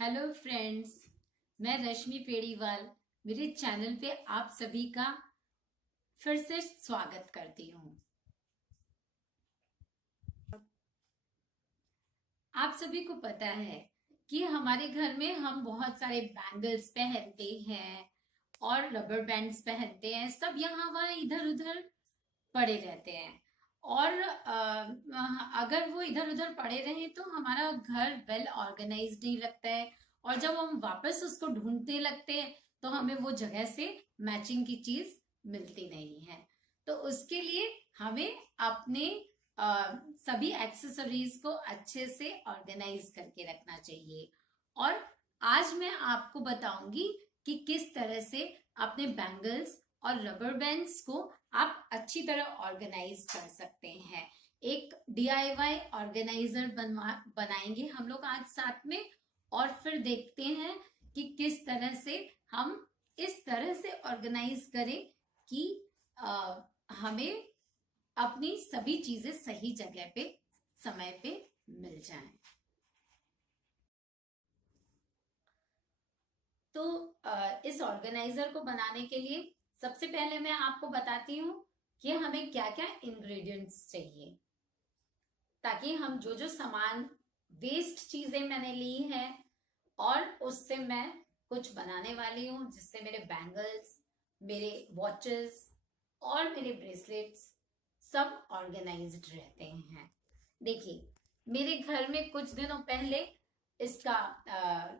Hello friends, मैं रश्मि पेड़ीवाल मेरे channel पे आप सभी का फिर से स्वागत करती हूँ। आप सभी को पता है कि हमारे घर में हम बहुत सारे बैंगल्स पहनते हैं और रबर बैंड्स पहनते हैं। सब यहाँ वहाँ इधर उधर पड़े रहते हैं और अगर वो इधर उधर पड़े रहे तो हमारा घर वेल ऑर्गेनाइज्ड नहीं लगता है। और जब हम वापस उसको ढूंढने लगते हैं तो हमें वो जगह से मैचिंग की चीज मिलती नहीं है। तो उसके लिए हमें अपने सभी एक्सेसरीज को अच्छे से ऑर्गेनाइज करके रखना चाहिए। और आज मैं आपको बताऊंगी कि किस तरह से अपने बैंगल्स और रबर बैंड्स को आप अच्छी तरह ऑर्गेनाइज कर सकते हैं। एक DIY ऑर्गेनाइजर बनाएंगे हम लोग आज साथ में, और फिर देखते हैं कि किस तरह से हम इस तरह से ऑर्गेनाइज करें कि हमें अपनी सभी चीजें सही जगह पे समय पे मिल जाएं। तो इस ऑर्गेनाइजर को बनाने के लिए सबसे पहले मैं आपको बताती हूँ कि हमें क्या क्या इंग्रेडिएंट्स चाहिए, ताकि हम जो जो सामान वेस्ट चीजें मैंने ली है और उससे मैं कुछ बनाने वाली हूँ, जिससे मेरे बैंगल्स, मेरे वॉचेस और मेरे ब्रेसलेट्स सब ऑर्गेनाइज्ड रहते हैं। देखिए, मेरे घर में कुछ दिनों पहले इसका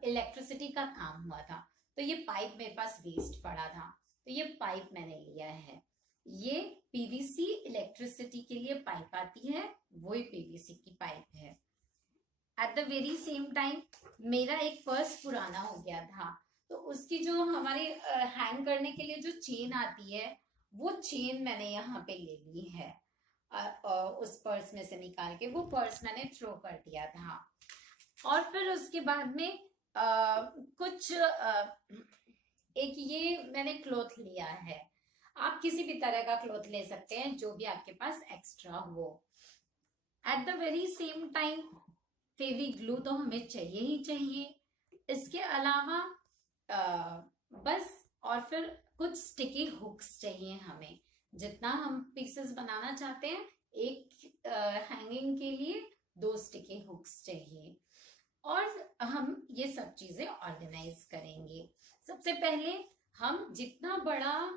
इलेक्ट्रिसिटी का काम हुआ था, तो ये पाइप मेरे पास वेस्ट पड़ा था, तो ये पाइप मैंने लिया है। ये PVC इलेक्ट्रिसिटी के लिए पाइप आती है, वो ही PVC की पाइप है। Eight the very same time मेरा एक पर्स पुराना हो गया था, तो उसकी जो हमारे हैंग करने के लिए जो चेन आती है, वो चेन मैंने यहाँ पे ले ली है। उस पर्स में से निकाल के वो पर्स मैंने थ्रो कर दिया था। और फिर उसके बाद में कुछ एक ये मैंने क्लॉथ लिया है। आप किसी भी तरह का क्लॉथ ले सकते हैं, जो भी आपके पास एक्स्ट्रा हो। At the very same time Fevi glue तो हमें चाहिए ही चाहिए। इसके अलावा बस, और फिर कुछ स्टिकी हुक्स चाहिए हमें। जितना हम पीसेस बनाना चाहते हैं, एक हैंगिंग के लिए 2 स्टिकी हुक्स चाहिए। और हम ये सब चीजें ऑर्गेनाइज करेंगे। सबसे पहले हम जितना बड़ा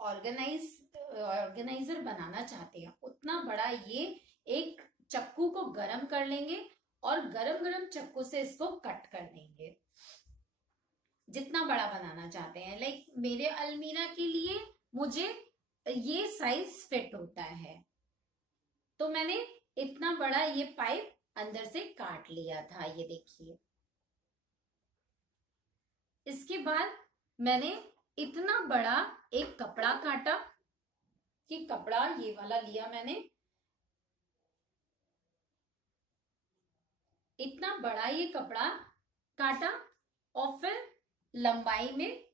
ऑर्गेनाइजर बनाना चाहते हैं, उतना बड़ा ये एक चक्कू को गरम कर लेंगे और गरम गरम चक्कू से इसको कट कर देंगे। जितना बड़ा बनाना चाहते हैं, लाइक मेरे अलमीरा के लिए मुझे ये साइज फिट होता है, तो मैंने इतना बड़ा ये पाइप अंदर से काट लिया था, ये देखिए। इसके बाद मैंने इतना बड़ा एक कपड़ा काटा, कि कपड़ा ये वाला लिया मैंने, इतना बड़ा ये कपड़ा काटा और फिर लंबाई में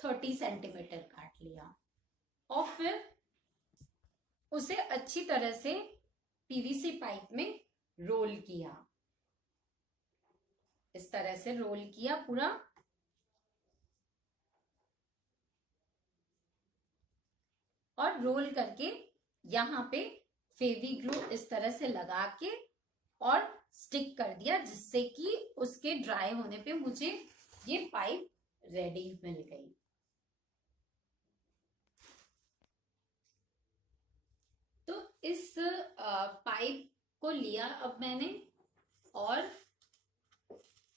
30 सेंटीमीटर काट लिया और फिर उसे अच्छी तरह से PVC पाइप में रोल किया। इस तरह से रोल किया पूरा, और रोल करके यहाँ पे फेवी ग्लू इस तरह से लगा के और स्टिक कर दिया, जिससे कि उसके ड्राई होने पे मुझे ये पाइप रेडी मिल गई। तो इस पाइप को लिया अब मैंने, और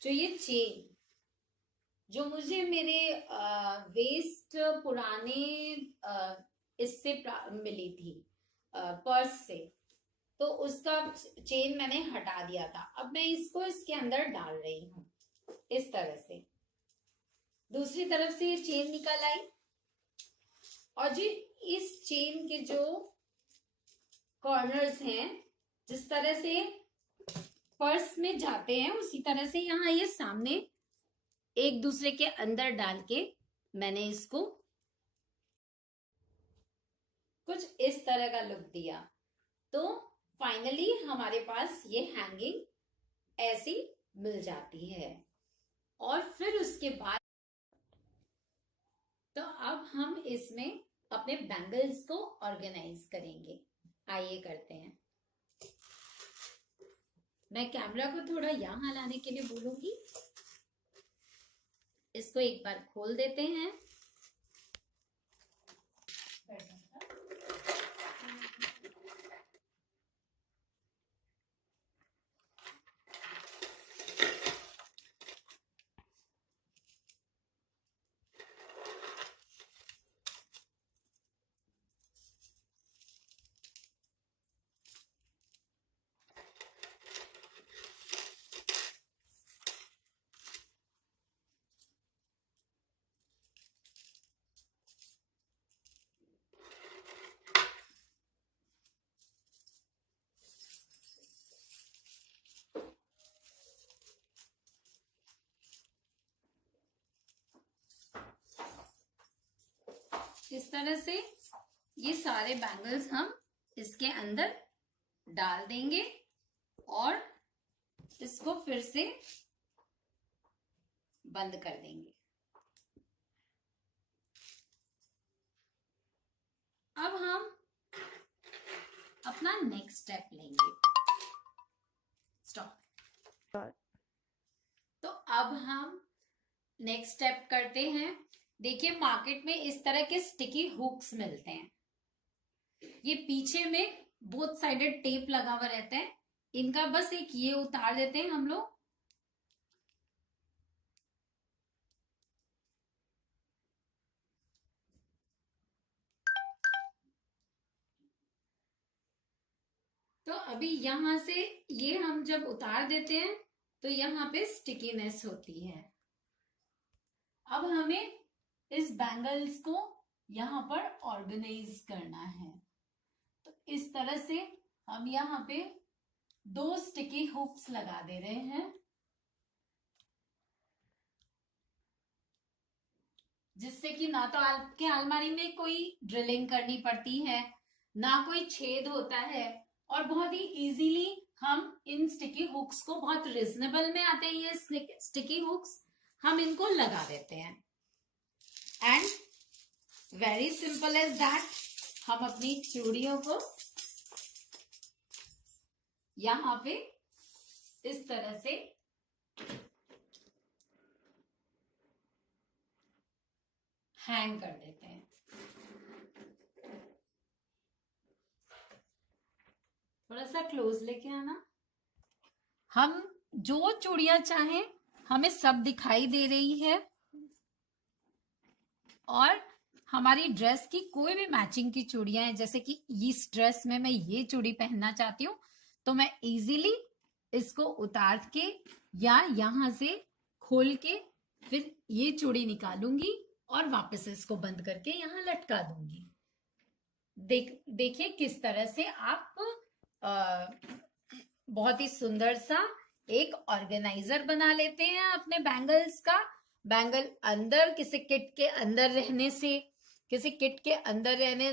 जो ये चेन जो मुझे मेरे वेस्ट पुराने इससे मिली थी, पर्स से, तो उसका चेन मैंने हटा दिया था। अब मैं इसको इसके अंदर डाल रही हूँ इस तरह से। दूसरी तरफ से ये चेन निकल आई, और जी इस चेन के जो कॉर्नर्स हैं, जिस तरह से पर्स में जाते हैं, उसी तरह से यहाँ ये सामने एक दूसरे के अंदर डाल के मैंने इसको कुछ इस तरह का लुक दिया। तो फाइनली हमारे पास ये हैंगिंग ऐसी मिल जाती है। और फिर उसके बाद तो अब हम इसमें अपने बैंगल्स को ऑर्गेनाइज करेंगे। आइए करते हैं। मैं कैमरा को थोड़ा यहाँ लाने के लिए बोलूंगी। इसको एक बार खोल देते हैं। इस तरह से ये सारे बैंगल्स हम इसके अंदर डाल देंगे और इसको फिर से बंद कर देंगे। अब हम अपना नेक्स्ट स्टेप लेंगे। स्टॉप। तो अब हम नेक्स्ट स्टेप करते हैं। देखिए, मार्केट में इस तरह के स्टिकी हुक्स मिलते हैं। ये पीछे में बोथ साइडेड टेप लगा हुआ रहता है। इनका बस एक ये उतार देते हैं हम लोग। तो अभी यहां से ये हम जब उतार देते हैं तो यहाँ पे स्टिकीनेस होती है। अब हमें इस बैंगल्स को यहाँ पर ऑर्गेनाइज करना है। तो इस तरह से हम यहाँ पे 2 स्टिकी हुक्स लगा दे रहे हैं, जिससे कि ना तो आपके अलमारी में कोई ड्रिलिंग करनी पड़ती है, ना कोई छेद होता है, और बहुत ही इजीली हम इन स्टिकी हुक्स को, बहुत रिजनेबल में आते हैं ये स्टिकी हुक्स, हम इनको लगा देते हैं। And very simple as that, हम अपनी चूड़ियों को यहां पे इस तरह से हैंग कर देते हैं। थोड़ा सा क्लोज लेके आना। हम जो चूड़ियां चाहें, हमें सब दिखाई दे रही है, और हमारी ड्रेस की कोई भी मैचिंग की चूड़ियां हैं, जैसे कि इस ड्रेस में मैं ये चूड़ी पहनना चाहती हूँ, तो मैं इजीली इसको उतार के या यहां से खोल के फिर ये चूड़ी निकालूंगी और वापस इसको बंद करके यहाँ लटका दूंगी। देखिए किस तरह से आप बहुत ही सुंदर सा एक ऑर्गेनाइजर बना लेते हैं अपने बैंगल्स का। बैंगल अंदर किसी किट के अंदर रहने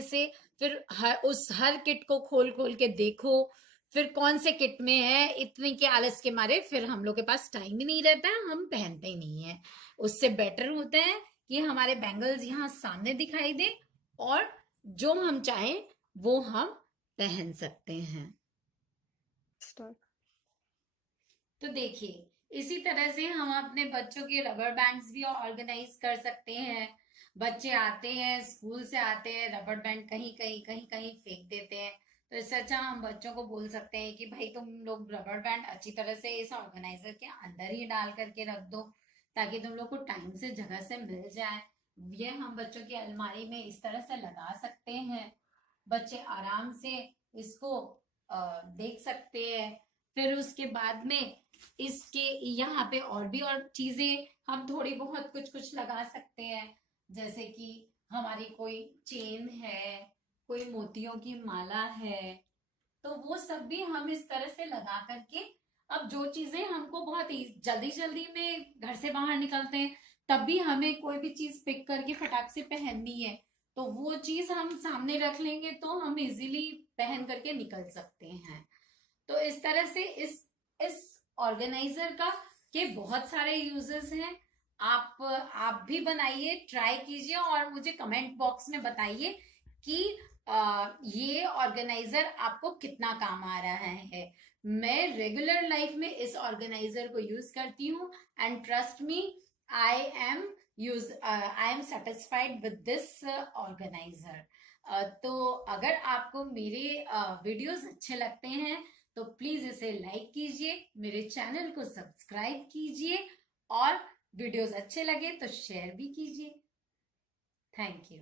से, फिर हर किट को खोल खोल के देखो, फिर कौन से किट में है, इतने के आलस के मारे फिर हम लोग के पास टाइम ही नहीं रहता है, हम पहनते ही नहीं है। उससे बेटर होता है कि हमारे बैंगल्स यहाँ सामने दिखाई दे और जो हम चाहें वो हम पहन सकते हैं। तो देखिए, इसी तरह से हम अपने बच्चों के रबर बैंड्स भी ऑर्गेनाइज कर सकते हैं। बच्चे आते हैं, स्कूल से आते हैं, रबर बैंड कहीं फेंक देते हैं। तो इससे अच्छा हम बच्चों को बोल सकते हैं कि भाई तुम लोग रबर बैंड अच्छी तरह से इस ऑर्गेनाइजर के अंदर ही डाल करके रख दो, ताकि तुम लोग को टाइम से जगह से मिल जाए। ये हम बच्चों की अलमारी में इस तरह से लगा सकते हैं। बच्चे आराम से इसको देख सकते हैं। फिर उसके बाद में इसके यहाँ पे और भी और चीजें हम थोड़ी बहुत कुछ लगा सकते हैं, जैसे कि हमारी कोई चेन है, कोई मोतियों की माला है, तो वो सब भी हम इस तरह से लगा करके, अब जो चीजें हमको बहुत जल्दी में घर से बाहर निकलते हैं, तब भी हमें कोई भी चीज पिक करके फटाक से पहननी है, तो वो चीज हम सामने रख लेंगे तो हम इजीली पहन करके निकल सकते हैं। तो इस तरह से इस ऑर्गेनाइजर का के बहुत सारे यूजेस हैं। आप भी बनाइए, ट्राई कीजिए और मुझे कमेंट बॉक्स में बताइए कि ये ऑर्गेनाइजर आपको कितना काम आ रहा है। मैं रेगुलर लाइफ में इस ऑर्गेनाइजर को यूज करती हूँ and trust me, I am satisfied with this organiser. तो अगर आपको मेरे वीडियोस अच्छे लगते हैं तो प्लीज इसे लाइक कीजिए, मेरे चैनल को सब्सक्राइब कीजिए और वीडियोस अच्छे लगे तो शेयर भी कीजिए। Thank you.